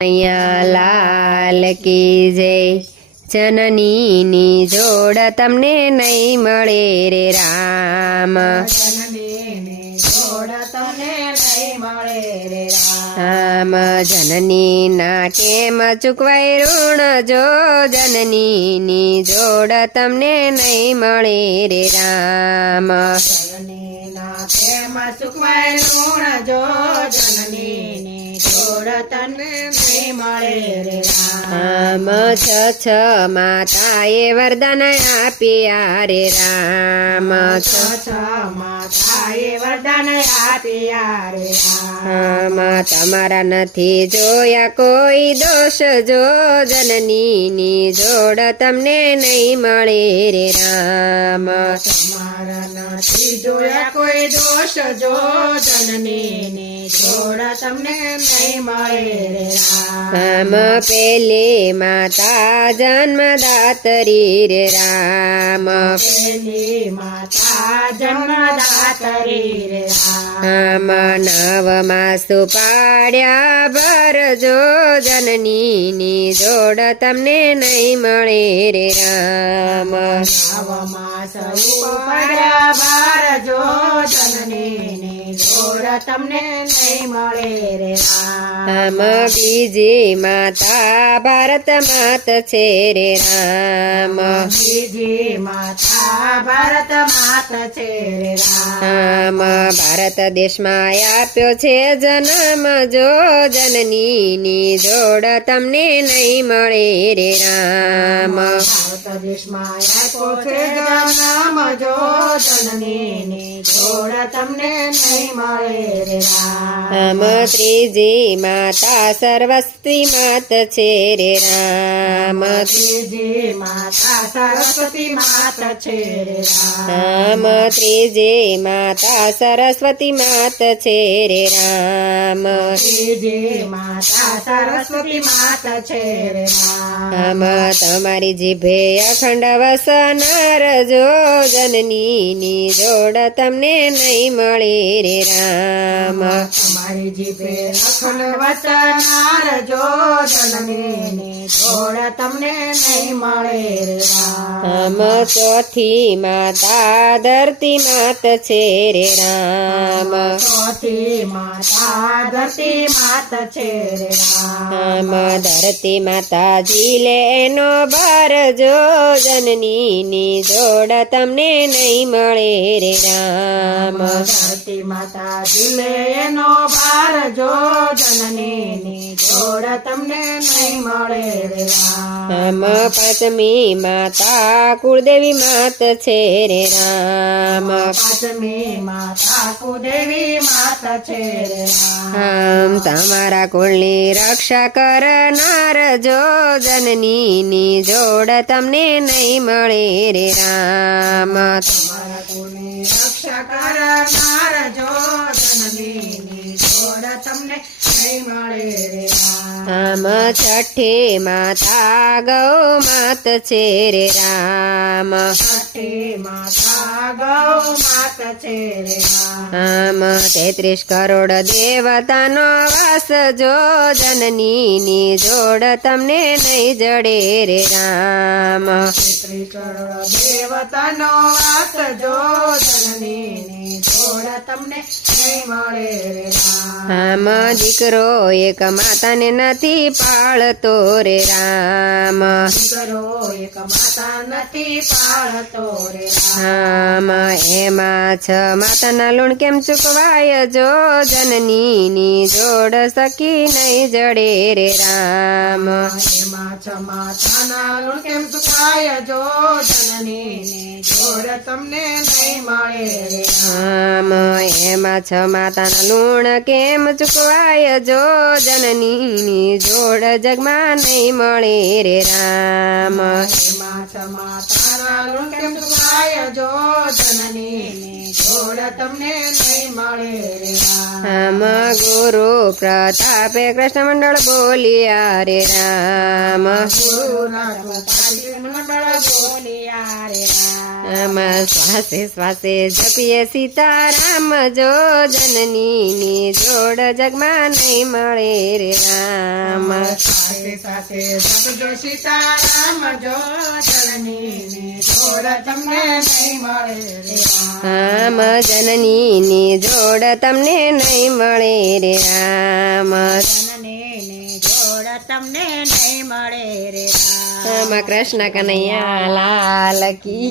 અહીંયા લાલ કી જય જનનીની જોડ તમને નહીં મળે રે રામ રામ. જનની ના કેમ ચૂકવાય ઋણ જો જનનીની જોડ તમને નહીં મળે રે રામ ચૂકવાય ઋણ જો જનનીની જોડ તને મળે રે રામ. છ છ માતાએ વરદાન આપ્યા રે રામ છ છ માતાએ વરદાન આપ્યા રે રામ. રામ તમારા નથી જોયા કોઈ દોષ જો જનનીની જોડ તમને નહીં મળે રે રામ તમારા નથી જોયા કોઈ દોષ જો જનનીની જોડ તમને નહીં રામ. પેલી માતા જન્મદાતરી રે રામ પેલી માતા જન્મદાતરી રે રામ. નવ માસુ પાડ્યા ભરજો જનનીની જોડ તમને નહીં મળે રે રામ નવમાં સૌ પડ્યા બાર જો જનનીની જોડ તમને નહીં મળે રે રામ. બીજી માતા ભારત માત છે રે રામ બીજી માતા ભારત માત છે રે રામ. ભારત દેશમાં આપ્યો છે જન્મ જો જનનીની જોડ તમને નહીં મળે રે રામ ભારત દેશમાં આપ્યો છે જન્મ જો તમને નહીં મળે રે રામ. ત્રીજી માતા સરસ્વતી માત છે રે રામ ત્રીજી માતા સરસ્વતી માત છે રે રામ. ત્રીજી માતા સરસ્વતી માત છે રે રામ ત્રીજી માતા સરસ્વતી માત છે રે. રામ તમારી જીભે અખંડ વસનાર જો જનનીની નિરોડ તમને નહીં મળે રે રામ તમારી જીભે અખંડ વચનાર જો તમને નહીં મળે રે રામ. ચોથી માતા ધરતી માત છે રે રામ ચોથી માતા ધરતી માત છે રે રામ. ધરતી માતાજી લેનો બાર જો જનનીની જોડ તમને નહીં મળે રે રામ. માતા ઝૂલે એનો ભાર જો જનનીની જોડ તમને નહીં મળે રામ. રામ પાંચમી માતા કુળદેવી માત છે રે રામ પાંચમી માતા કુદેવી માત છે રે રામ. આમ તમારા કુળની રક્ષા કરનાર જો જનની જોડ તમને નહીં મળે રે રામ તમારા કુળની રક્ષા કરનાર જો જનની જોડ તમને નહીં મળે રે. આમ છઠ્ઠી માતા ગૌ માત છે રે રામ છઠ્ઠી માતા ગૌ માત છે રે રામ. આમ તેત્રીસ કરોડ દેવતાનો વાસ જો જનનીની જોડ તમને નહીં જડે રે રામ દેવતાનો વાસ જો જોડ તમને રામ. આમ દીકરો એક માતાને નથી પાળતો રે રામ દીકરો એક માતા નથી પાળતો રે રામ. એમાં છ માતાના લૂણ કેમ ચૂકવાય જો જનનીની જોડ સખી નહીં જડે રે રામ. કેમ ચૂકવાય જો જનનીની જોડ તમને નહીં મળે આમ એમાં છ માતાના લૂણ કેમ ચૂકવાય જો જનની જોડ જગમાં નહીં મળે રે રામ એમાં છ માતાના ઋણ કેમ ચુકાય જો જનનીની જોડ તમને નહીં મળે રે રામ. ગુરુ પ્રતાપે કૃષ્ણ મંડળ બોલિયા રે રામ ગુરુ મંડળ બોલ્યા રે રામ. આમાં શ્વાસે શ્વાસે જપીએ સીતારામ જો જનનીની જોડ જગમાં નહીં મળે રે રામ સાથે સાથે જપજો સીતારામ જો જનની જોડ તમને નહીં મળે રે રામ. રામ જનનીની જોડ તમને નહીં મળે રે રામ જનની જોડ તમને નહીં મળે રે. રામ કૃષ્ણ કનૈયા લાલ કી